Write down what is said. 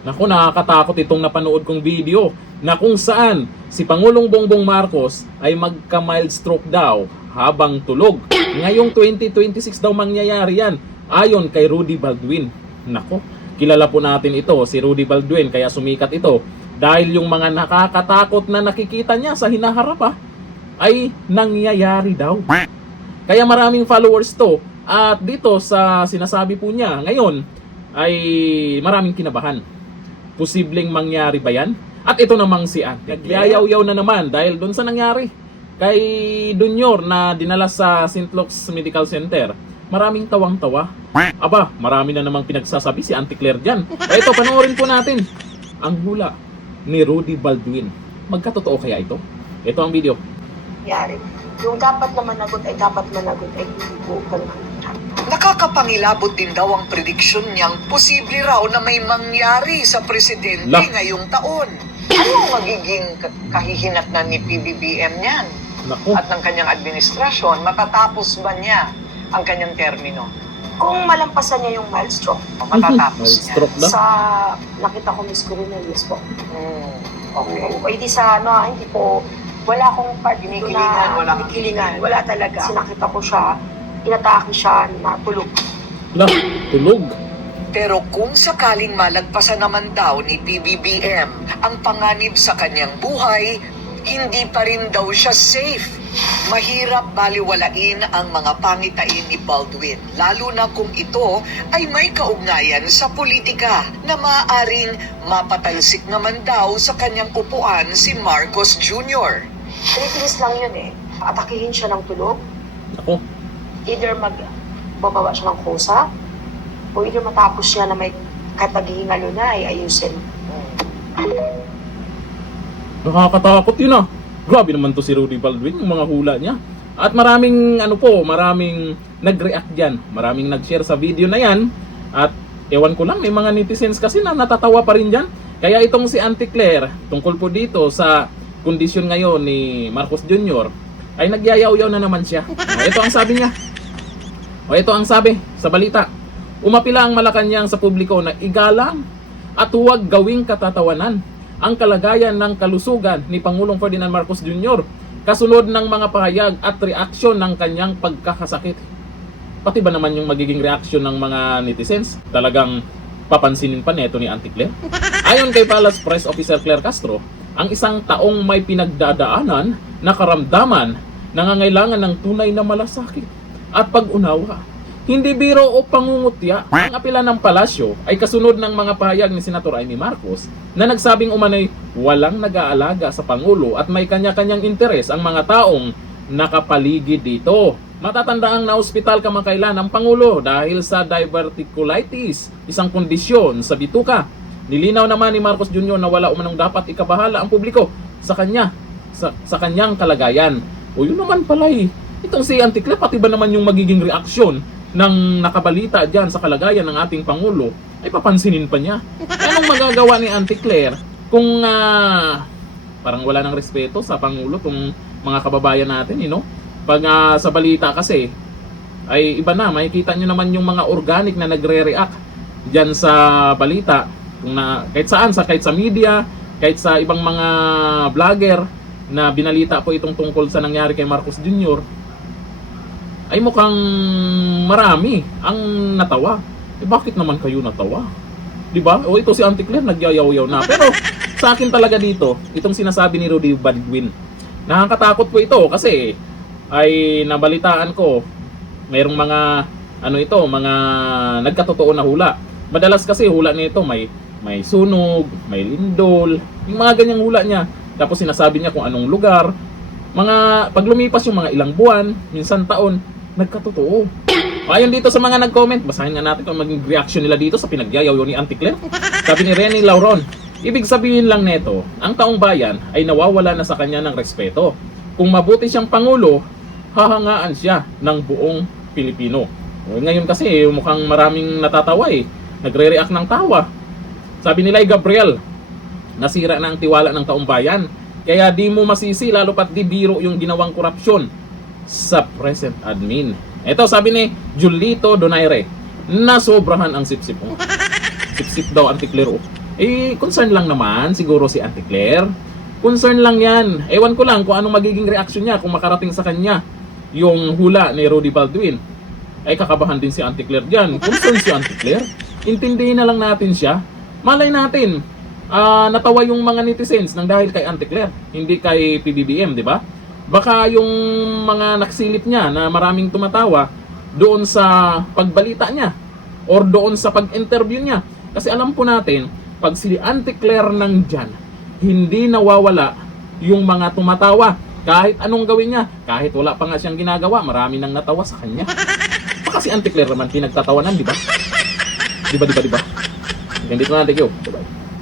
Naku, nakakatakot itong napanood kong video na kung saan si Pangulong Bongbong Marcos ay magka-mild stroke daw habang tulog. Ngayong 2026 daw mangyayari yan ayon kay Rudy Baldwin. Naku, kilala po natin ito, si Rudy Baldwin, kaya sumikat ito dahil yung mga nakakatakot na nakikita niya sa hinaharap ay nangyayari daw. Kaya maraming followers to at dito sa sinasabi po niya ngayon ay maraming kinabahan. Posibleng mangyari ba yan? At ito namang si Ate, nagyayaw-yaw na naman dahil doon sa nangyari kay Dunyor na dinala sa St. Luke's Medical Center. Maraming tawang-tawa. Aba, marami na namang pinagsasabi si Auntie Claire dyan. Ito, panoorin po natin ang hula ni Rudy Baldwin. Magkatotoo kaya ito? Ito ang video. Yari. Yung dapat na managot ay dapat managot ay hindi po ganun. Nakakapangilabot din daw ang prediksyon niyang posible raw na may mangyari sa presidente Lah. ngayong taon. Ano ang magiging kahihinatnan ni PBBM niyan Naku, at ng kanyang administrasyon? Matatapos ba niya ang kanyang termino? Kung malampasan niya yung mild stroke, Matatapos mild niya. stroke daw. sa nakita ko Miss Coronel, yes po. Okay. O hindi sa hindi po, wala akong part dito Kinikilingan, na wala kang kinikilingan. Wala talaga. Kasi nakita ko siya, inatake siya na tulog. lah, tulog. Pero kung sakaling malagpasan naman daw ni PBBM ang panganib sa kanyang buhay, hindi pa rin daw siya safe. Mahirap baliwalain ang mga pangitain ni Baldwin, lalo na kung ito ay may kaugnayan sa politika na maaaring mapatalsik naman daw sa kanyang upuan si Marcos Jr. Tinitinis lang yun eh. Atakihin siya ng tulog. Naku, Either magbababa siya ng kusa, o either matapos siya na may katagihingalo na ay ayusin. nakakatakot yun. Grabe naman to si Rudy Baldwin, yung mga hula niya. At maraming maraming nag-react dyan. Maraming nag-share sa video na yan. At ewan ko lang, may mga netizens kasi na natatawa pa rin dyan. Kaya itong si Auntie Claire, tungkol po dito sa kondisyon ngayon ni Marcos Jr., ay nagyayaw-yaw na naman siya. Ito ang sabi niya. Ito ang sabi sa balita. Umapila ang Malacanang sa publiko na igalang at huwag gawing katatawanan ang kalagayan ng kalusugan ni Pangulong Ferdinand Marcos Jr. kasunod ng mga pahayag at reaksyon ng kanyang pagkakasakit. Pati ba naman yung magiging reaksyon ng mga netizens? Talagang papansinin pa neto ni Auntie Claire? Ayon kay Palace Press Officer Claire Castro, ang isang taong may pinagdadaanan na karamdaman nangangailangan ng tunay na malasakit at pag-unawa. Hindi biro o pangungutya. Ang apela ng palasyo ay kasunod ng mga pahayag ni Senator Amy Marcos na nagsabing umano'y walang nag-aalaga sa Pangulo at may kanya-kanyang interes ang mga taong nakapaligid dito. Matatandaang na-ospital kamakailan ang Pangulo dahil sa diverticulitis, isang kondisyon sa bituka. Nilinaw naman ni Marcos Jr. na wala umanong dapat ikabahala ang publiko sa kanya, sa kanyang kalagayan. O yun naman pala itong si Auntie Claire, pati ba naman yung magiging reaksyon ng nakabalita dyan sa kalagayan ng ating Pangulo, ay papansinin pa niya. Anong magagawa ni Auntie Claire kung parang wala ng respeto sa Pangulo tong mga kababayan natin, Pag sa balita kasi, ay iba na, makikita nyo naman yung mga organic na nagre-react dyan sa balita. Kung kahit sa media, kahit sa ibang mga vlogger na binalita po itong tungkol sa nangyari kay Marcos Jr., ay mukhang marami ang natawa. Bakit naman kayo natawa? Diba? O ito si Auntie Claire nagyayaw-yaw na. Pero sa akin talaga dito, itong sinasabi ni Rudy Baldwin, nakakatakot po ito kasi ay nabalitaan ko mayroong mga mga nagkatotoo na hula. Madalas kasi hula nito may sunog, may lindol, yung mga ganyang hula niya. Tapos sinasabi niya kung anong lugar. Pag lumipas yung mga ilang buwan, minsan taon, nagkatotoo. Ayon dito sa mga nag-comment, basahin nga natin kung maging reaction nila dito sa pinagyayaw ni Auntie Claire. Sabi ni Renny Lauron, ibig sabihin lang neto, ang taong bayan ay nawawala na sa kanya ng respeto. Kung mabuti siyang Pangulo, hahangaan siya ng buong Pilipino. Ngayon kasi mukhang maraming natatawa nagre-react ng tawa. Sabi ni Lai Gabriel, nasira na ang tiwala ng taong bayan. Kaya di mo masisi lalo pat di biro yung ginawang korupsyon sa present admin. Ito sabi ni Julito Donaire, nasobrahan ang sip-sip. Sip-sip daw Auntie Claire. concern lang naman siguro si Auntie Claire. Concern lang yan. Ewan ko lang kung anong magiging reaction niya kung makarating sa kanya yung hula ni Rudy Baldwin. Ay kakabahan din si Auntie Claire dyan. Concern si Auntie Claire. Intindihin na lang natin siya. Malay natin, natawa yung mga netizens nang dahil kay Auntie Claire, hindi kay PBBM, di ba? Baka yung mga naksilip niya na maraming tumatawa doon sa pagbalita niya or doon sa pag-interview niya. Kasi alam po natin, pag si Auntie Claire nandyan, hindi nawawala yung mga tumatawa. Kahit anong gawin niya, kahit wala pa nga siyang ginagawa, marami nang natawa sa kanya. Baka si Auntie Claire naman pinagtatawanan, di ba? Di ba? Hindi ko na, thank you. Bye-bye.